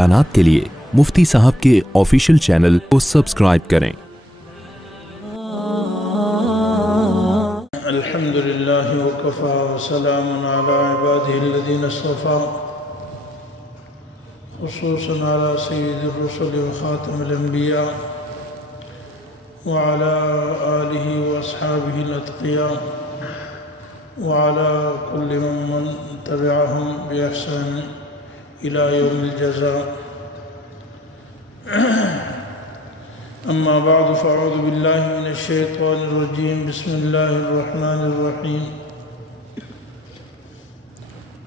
بیانات کے لیے مفتی صاحب کے آفیشیل چینل کو سبسکرائب کریں۔ الحمد للہ وکفا وسلام علی عبادہ الذین اصطفیٰ خصوصاً علی سید الرسل وخاتم الانبیاء وعلى آلہ واصحابہ الاتقیاء وعلى كل من تبعهم بإحسان إلى يوم الجزاء. أما بعد فأعوذ بالله من الشيطان الرجيم. بسم الله الرحمن الرحيم.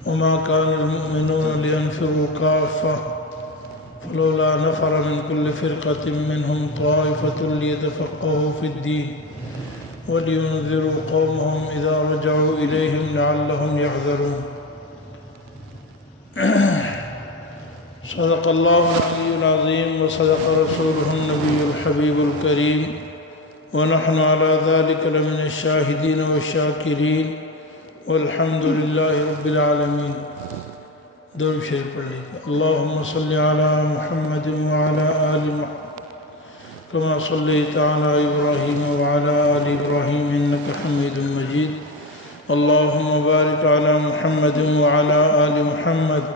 وما كان المؤمنون لينفروا كافة فلولا نفر من كل فرقة منهم طائفة ليتفقهوا في الدين ولينذروا قومهم إذا رجعوا إليهم لعلهم يحذرون. صدق الله العلي العظيم وصدق رسوله النبي الحبيب الكريم ونحن على ذلك لمن الشاهدين والشاكرين والحمد لله رب العالمين. درود شریف پڑھ لیجیے. اللهم صل على محمد وعلى آل محمد كما صليت على إبراهيم وعلى آل إبراهيم إنك حميد مجيد. اللهم بارك على محمد وعلى آل محمد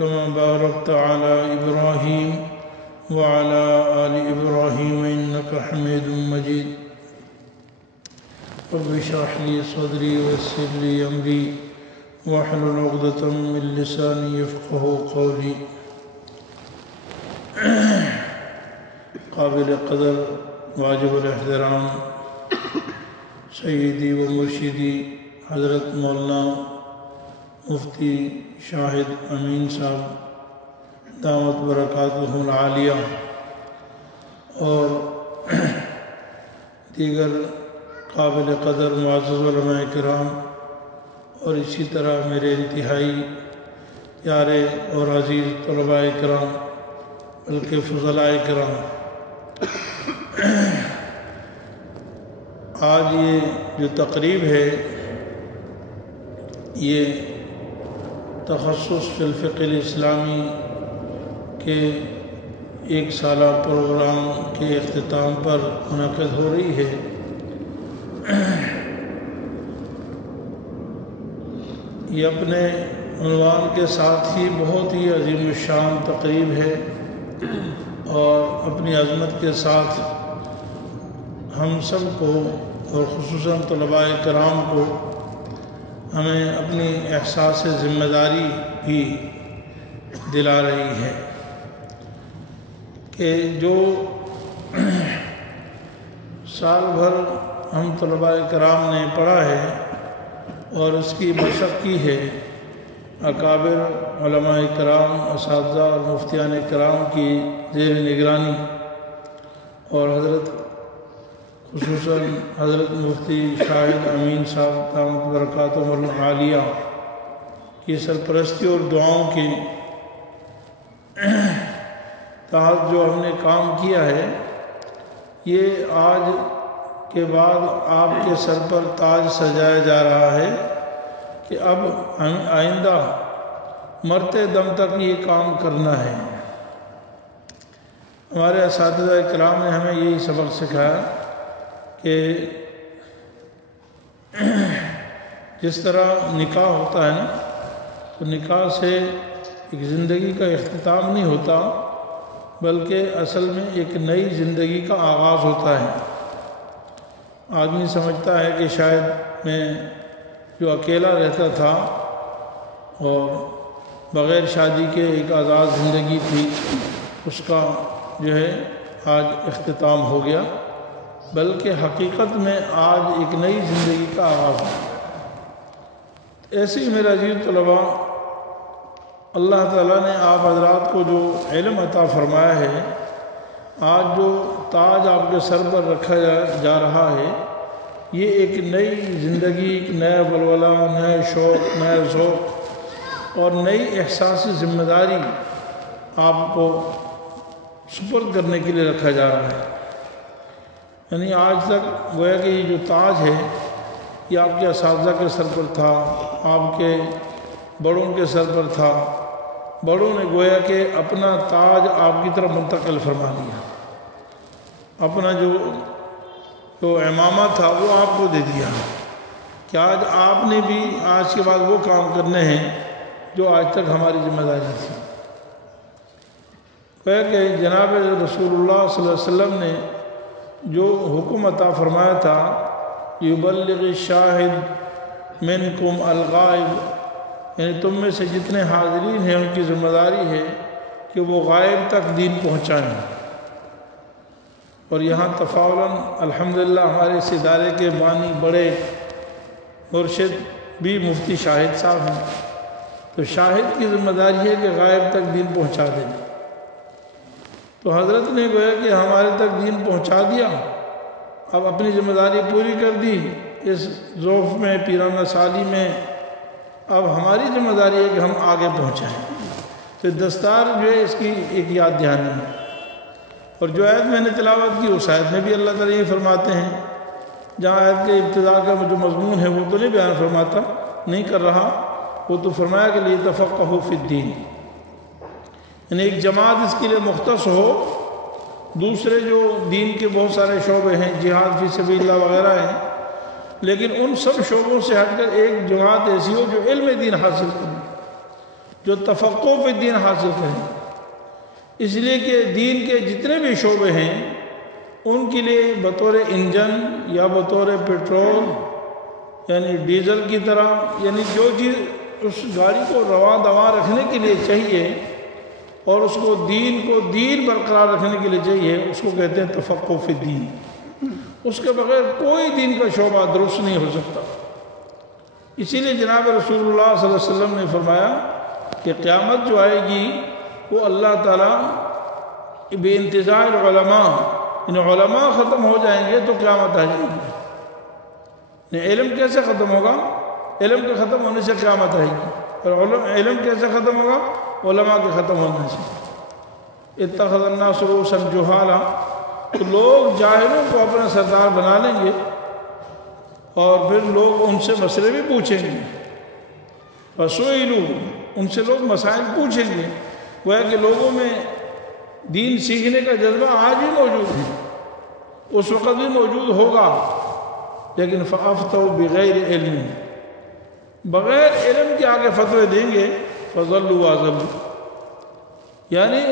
كما باركت على إبراهيم وعلى آل إبراهيم إنك حميد مجيد. رب اشرح لي صدري ويسر لي أمري واحلل عقدة من لساني يفقهوا قولي. قابل قدر واجب الاحترام سیدی و مرشدی حضرت مولانا مفتی شاہد امین صاحب دامت برکاتہ العالیہ اور دیگر قابل قدر معزز علماء کرام اور اسی طرح میرے انتہائی پیارے اور عزیز طلباء کرام بلکہ فضلاء کرام، آج یہ جو تقریب ہے یہ تخصص فی الفقہ الاسلامی کے ایک سالہ پروگرام کے اختتام پر منعقد ہو رہی ہے. یہ اپنے عنوان کے ساتھ ہی بہت ہی عظیم الشان تقریب ہے اور اپنی عظمت کے ساتھ ہم سب کو اور خصوصاً طلباء کرام کو ہمیں اپنی احساس ذمہ داری بھی دلا رہی ہے کہ جو سال بھر ہم طلباء کرام نے پڑھا ہے اور اس کی مشق کی ہے، اکابر علماء کرام، اساتذہ اور مفتیان کرام کی زیر نگرانی اور حضرت خصوصاً حضرت مفتی شاہد امین صاحب دامت برکاتہ العالیہ کی سرپرستی اور دعاؤں کے تحت جو ہم نے کام کیا ہے، یہ آج کے بعد آپ کے سر پر تاج سجایا جا رہا ہے کہ اب آئندہ مرتے دم تک یہ کام کرنا ہے. ہمارے اساتذہ کرام نے ہمیں یہی سبق سکھایا کہ جس طرح نکاح ہوتا ہے نا، تو نکاح سے ایک زندگی کا اختتام نہیں ہوتا بلکہ اصل میں ایک نئی زندگی کا آغاز ہوتا ہے. آدمی سمجھتا ہے کہ شاید میں جو اکیلا رہتا تھا اور بغیر شادی کے ایک آزاد زندگی تھی، اس کا جو ہے آج اختتام ہو گیا، بلکہ حقیقت میں آج ایک نئی زندگی کا آغاز ہے. ایسے ہی میرے عزیز طلباء، اللہ تعالیٰ نے آپ حضرات کو جو علم عطا فرمایا ہے، آج جو تاج آپ کے سر پر رکھا جا رہا ہے، یہ ایک نئی زندگی، ایک نیا ولولہ، نیا شوق، نیا ذوق اور نئی احساس ذمہ داری آپ کو سپرد کرنے کے لیے رکھا جا رہا ہے. یعنی آج تک گویا کہ یہ جو تاج ہے یہ آپ کے اساتذہ کے سر پر تھا، آپ کے بڑوں کے سر پر تھا، بڑوں نے گویا کہ اپنا تاج آپ کی طرف منتقل فرما دیا، اپنا جو امامہ تھا وہ آپ کو دے دیا کہ آج آپ نے بھی آج کے بعد وہ کام کرنے ہیں جو آج تک ہماری ذمہ داری تھی۔ گویا کہ جناب رسول اللہ صلی اللہ علیہ وسلم نے جو حکم عطا فرمایا تھا، یبلغ الشاہد منکم الغائب، یعنی تم میں سے جتنے حاضرین ہیں ان کی ذمہ داری ہے کہ وہ غائب تک دین پہنچائیں۔ اور یہاں تفاعلاً الحمدللہ ہمارے اس ادارے کے بانی بڑے مرشد بھی مفتی شاہد صاحب ہیں، تو شاہد کی ذمہ داری ہے کہ غائب تک دین پہنچا دیں۔ تو حضرت نے گویا کہ ہمارے تک دین پہنچا دیا، اب اپنی ذمہ داری پوری کر دی اس ذوف میں، پیرانہ سالی میں، اب ہماری ذمہ داری ہے کہ ہم آگے پہنچائیں۔ تو دستار جو ہے اس کی ایک یاد دہانی ہے۔ اور جو آیت میں نے تلاوت کی اس آیت میں بھی اللہ تعالیٰ یہ فرماتے ہیں، جہاں آیت کے ابتدا کا جو مضمون ہے وہ تو نہیں بیان فرماتا، نہیں کر رہا، وہ تو فرمایا کہ لیتفقہوا فی الدین، یعنی ایک جماعت اس کے لیے مختص ہو۔ دوسرے جو دین کے بہت سارے شعبے ہیں، جہاد فی سبیل اللہ وغیرہ ہیں، لیکن ان سب شعبوں سے ہٹ کر ایک جماعت ایسی ہو جو علم دین حاصل کرے، جو تفقہ فی الدین حاصل کرے۔ اس لیے کہ دین کے جتنے بھی شعبے ہیں ان کے لیے بطور انجن یا بطور پیٹرول یعنی ڈیزل کی طرح، یعنی جو چیز اس گاڑی کو رواں دواں رکھنے کے لیے چاہیے اور اس کو دین برقرار رکھنے کے لیے چاہیے، اس کو کہتے ہیں تفقہ فی الدین۔ اس کے بغیر کوئی دین کا شعبہ درست نہیں ہو سکتا۔ اسی لیے جناب رسول اللہ صلی اللہ علیہ وسلم نے فرمایا کہ قیامت جو آئے گی وہ اللہ تعالیٰ بے انتظار علماء، یعنی علماء ختم ہو جائیں گے تو قیامت آ جائے گی۔ علم کیسے ختم ہوگا؟ علم کے ختم ہونے سے قیامت آئے گی۔ اور علم کیسے ختم ہوگا؟ علماء کے ختم ہونے سے۔ اتخذ الناس رؤوسا جہالا، تو لوگ جاہلوں کو اپنا سردار بنا لیں گے اور پھر لوگ ان سے مسئلے بھی پوچھیں گے، فسئلوا، ان سے لوگ مسائل پوچھیں گے۔ گویا کہ لوگوں میں دین سیکھنے کا جذبہ آج بھی موجود ہے، اس وقت بھی موجود ہوگا، لیکن فافتوا بغیر علم، بغیر علم کے آگے فتوے دیں گے، فضلوا واضلوا، یعنی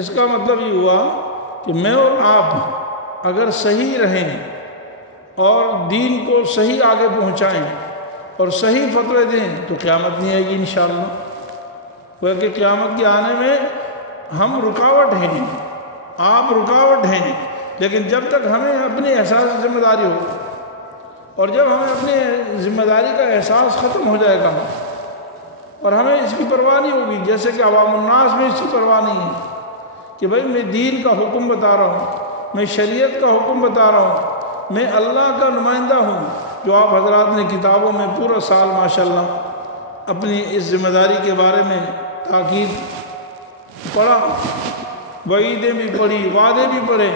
اس کا مطلب یہ ہوا کہ میں اور آپ اگر صحیح رہیں اور دین کو صحیح آگے پہنچائیں اور صحیح فتوے دیں تو قیامت نہیں آئے گی انشاءاللہ۔ بلکہ قیامت کے آنے میں ہم رکاوٹ ہیں، آپ رکاوٹ ہیں، لیکن جب تک ہمیں اپنی احساس ذمہ داری ہو، اور جب ہمیں اپنی ذمہ داری کا احساس ختم ہو جائے گا اور ہمیں اس کی پرواہ نہیں ہوگی، جیسے کہ عوام الناس میں اس کی پرواہ نہیں ہے کہ بھائی میں دین کا حکم بتا رہا ہوں، میں شریعت کا حکم بتا رہا ہوں، میں اللہ کا نمائندہ ہوں، جو آپ حضرات نے کتابوں میں پورا سال ماشاءاللہ اپنی اس ذمہ داری کے بارے میں تاکید پڑھا، وعیدیں بھی پڑھی، وعدے بھی پڑھے،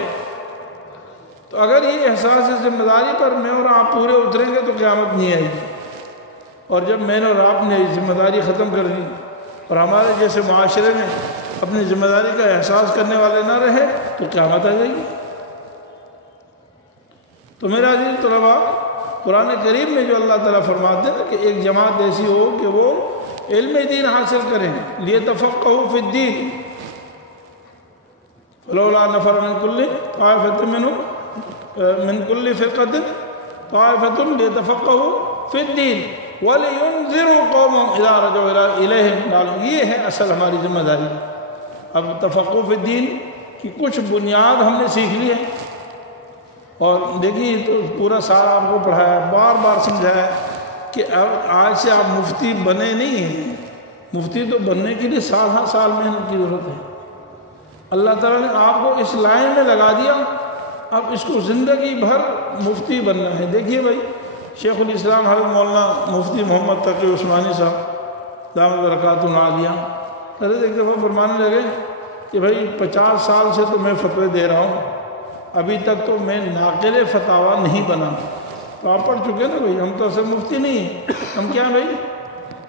تو اگر یہ احساس ذمہ داری پر میں اور آپ پورے اتریں گے تو قیامت نہیں آئے گی۔ اور جب میں نے اور آپ نے ذمہ داری ختم کر دی اور ہمارے جیسے معاشرے میں اپنی ذمہ داری کا احساس کرنے والے نہ رہے تو قیامت آ جائے گی۔ تو میرا عزیز طلباء، قرآن کریم میں جو اللہ تعالیٰ فرماتے ہیں کہ ایک جماعت ایسی ہو کہ وہ علم دین حاصل کریں، لیتفقہوا فی الدین، فلولا نفر من کل طائفۃ من کل فرقۃ طائفۃ لیتفقہوا فی الدین وَلِيُنذِرُوا قَوْمًا إِذَا رَجَعُوا إِلَيْهِمْ، یہ ہے اصل ہماری ذمہ داری۔ اب تفقہ فی الدین کی کچھ بنیاد ہم نے سیکھ لی ہے، اور دیکھیے تو پورا سال آپ کو پڑھایا، بار بار سمجھایا کہ اب آج سے آپ مفتی بنے نہیں ہیں، مفتی تو بننے کے لیے سال ہر سال محنت کی ضرورت ہے۔ اللہ تعالیٰ نے آپ کو اس لائن میں لگا دیا، اب اس کو زندگی بھر مفتی بننا ہے۔ دیکھیے بھائی، شیخ الاسلام حضرت مولانا مفتی محمد تقی عثمانی صاحب دامت برکاتہ عالیہ حضرت ایک دفعہ فرمانے لگے کہ بھائی 50 سال سے تو میں فتوے دے رہا ہوں، ابھی تک تو میں ناقل فتاویٰ نہیں بنا۔ تو آپ پڑھ چکے نا بھائی، ہم تو اصل مفتی نہیں ہیں، ہم کیا ہیں بھائی؟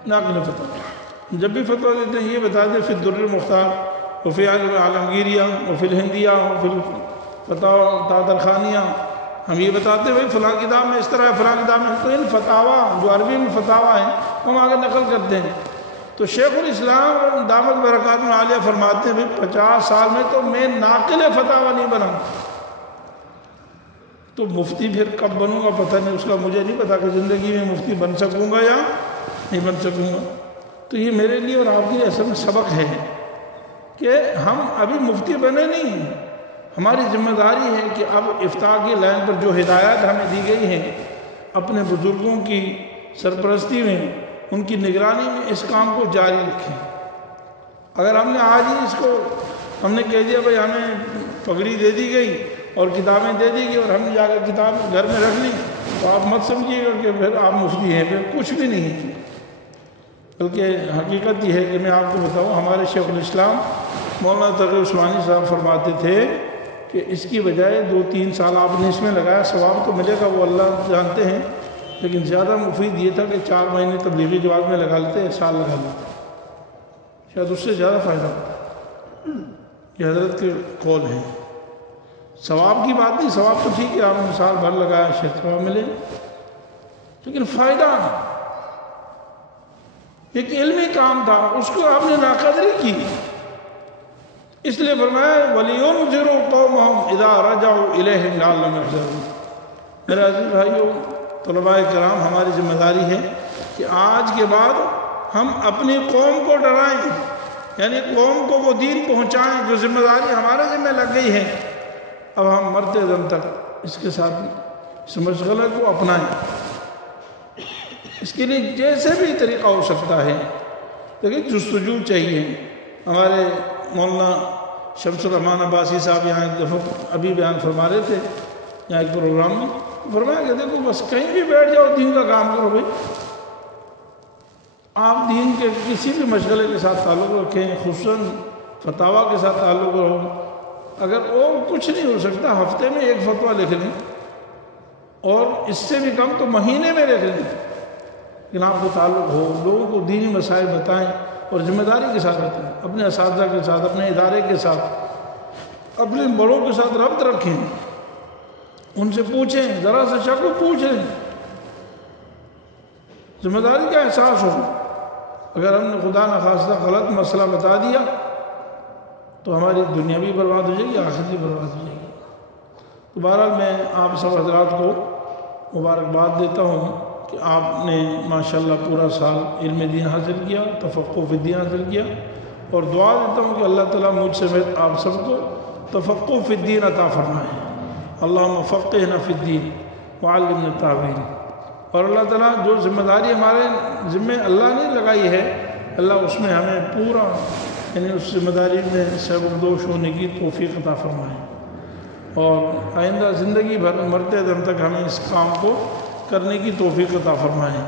ناقل فتاویٰ۔ جب بھی فتویٰ دیتے ہیں یہ بتا دیں فی الدر المختار وفی عالمگیریہ وفی الہندیہ وفی فتاوی تحت الخانیہ، ہم یہ بتاتے ہیں بھائی فلاں کتاب میں اس طرح ہے، فلاں کتاب میں، تو ان فتاوی جو عربی میں فتاوی ہیں ہم آگے نقل کرتے ہیں۔ تو شیخ الاسلام دامت برکاتہ العالیہ فرماتے ہیں 50 سال میں تو میں ناقل فتاوی نہیں بنا، تو مفتی پھر کب بنوں گا پتہ نہیں، اس کا مجھے نہیں پتا کہ زندگی میں مفتی بن سکوں گا یا نہیں بن سکوں گا۔ تو یہ میرے لیے اور آپ کے لیے اصل میں سبق ہے کہ ہم ابھی مفتی بنے نہیں ہیں، ہماری ذمہ داری ہے کہ اب افتاء کی لائن پر جو ہدایات ہمیں دی گئی ہیں اپنے بزرگوں کی سرپرستی میں، ان کی نگرانی میں اس کام کو جاری رکھیں۔ اگر ہم نے آج ہی اس کو ہم نے کہہ دیا بھائی ہمیں پگڑی دے دی گئی اور کتابیں دے دی گئی اور ہم نے جا کر کتاب گھر میں رکھ لی، تو آپ مت سمجھیے گا کہ پھر آپ مفتی ہیں، پھر کچھ بھی نہیں ہے۔ بلکہ حقیقت یہ ہے کہ میں آپ کو بتاؤں، ہمارے شیخ الاسلام مولانا تقی عثمانی صاحب فرماتے تھے کہ اس کی بجائے 2-3 سال آپ نے اس میں لگایا، ثواب تو ملے گا وہ اللہ جانتے ہیں، لیکن زیادہ مفید یہ تھا کہ 4 مہینے تبلیغی جماعت میں لگا لیتے، 1 سال لگا لیتے، شاید اس سے زیادہ فائدہ ہوتا۔ یہ حضرت کے قول ہیں۔ ثواب کی بات نہیں، ثواب تو ٹھیک ہے آپ نے سال بھر لگایا شاید ثواب ملے، لیکن فائدہ ایک علمی کام تھا، اس کو آپ نے ناقدری کی، اس لیے فرمایا وَلِيُنذِرُوا قَوْمَهُمْ إِذَا رَجَعُوا إِلَيْهِمْ لَعَلَّهُمْ يَحْذَرُونَ۔ میرے عزیز بھائیو، طلباء کرام، ہماری ذمہ داری ہے کہ آج کے بعد ہم اپنی قوم کو ڈرائیں، یعنی قوم کو وہ دین پہنچائیں جو ذمہ داری ہمارے ذمہ لگ گئی ہے۔ اب ہم مرتے دم تک اس کے ساتھ اس مشغلے کو اپنائیں، اس کے لیے جیسے بھی طریقہ ہو سکتا ہے، لیکن جستجو چاہیے۔ ہمارے مولانا شمس الرحمان عباسی صاحب یہاں ایک دفعہ ابھی بیان فرما رہے تھے یہاں ایک پروگرام میں، فرمایا کہ دیکھو بس کہیں بھی بیٹھ جاؤ دین کا کام کرو بھائی، آپ دین کے کسی بھی مشغلے کے ساتھ تعلق رکھیں، خصوصاً فتاوی کے ساتھ تعلق رہو، اگر اور کچھ نہیں ہو سکتا ہفتے میں 1 فتویٰ لکھ لیں، اور اس سے بھی کم تو مہینے میں لکھ لیں، لیکن آپ کو تعلق ہو، لوگوں کو دینی مسائل بتائیں اور ذمہ داری کے ساتھ بتائیں، اپنے اساتذہ کے ساتھ، اپنے ادارے کے ساتھ، اپنے بڑوں کے ساتھ ربط رکھیں، ان سے پوچھیں، ذرا سے شک پوچھیں، ذمہ داری کا احساس ہو۔ اگر ہم نے خدا نخواستہ غلط مسئلہ بتا دیا تو ہماری دنیا بھی برباد ہو جائے گی، آخرت بھی برباد ہو جائے گی۔ تو بہرحال میں آپ سب حضرات کو مبارکباد دیتا ہوں کہ آپ نے ماشاءاللہ پورا سال علم دین حاصل کیا، تفقہ فی الدین حاصل کیا، اور دعا دیتا ہوں کہ اللہ تعالیٰ مجھ سمیت آپ سب کو تفقہ فی الدین عطا فرمائے۔ اللہم فقہنا فی الدین وعلمنا التاویل۔ اور اللہ تعالیٰ جو ذمہ داری ہمارے ذمہ اللہ نے لگائی ہے، اللہ اس میں ہمیں پورا یعنی اس ذمہ داری میں سبکدوش ہونے کی توفیق عطا فرمائے، اور آئندہ زندگی بھر مرتے دم تک ہمیں اس کام کو کرنے کی توفیق عطا فرمائے۔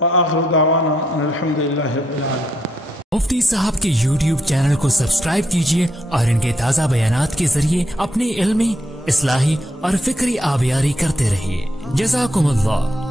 وآخر دعوانا ان الحمدللہ رب العالمین۔ مفتی صاحب کے YouTube چینل کو سبسکرائب کیجئے اور ان کے تازہ بیانات کے ذریعے اپنی علمی، اصلاحی اور فکری آبیاری کرتے رہیے۔ جزاکم اللہ۔